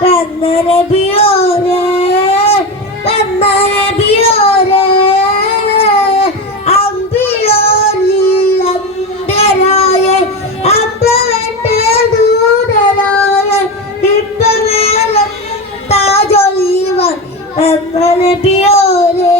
വന്ന നബിയോരെ വന്ന നബിയോരെ I'm gonna be all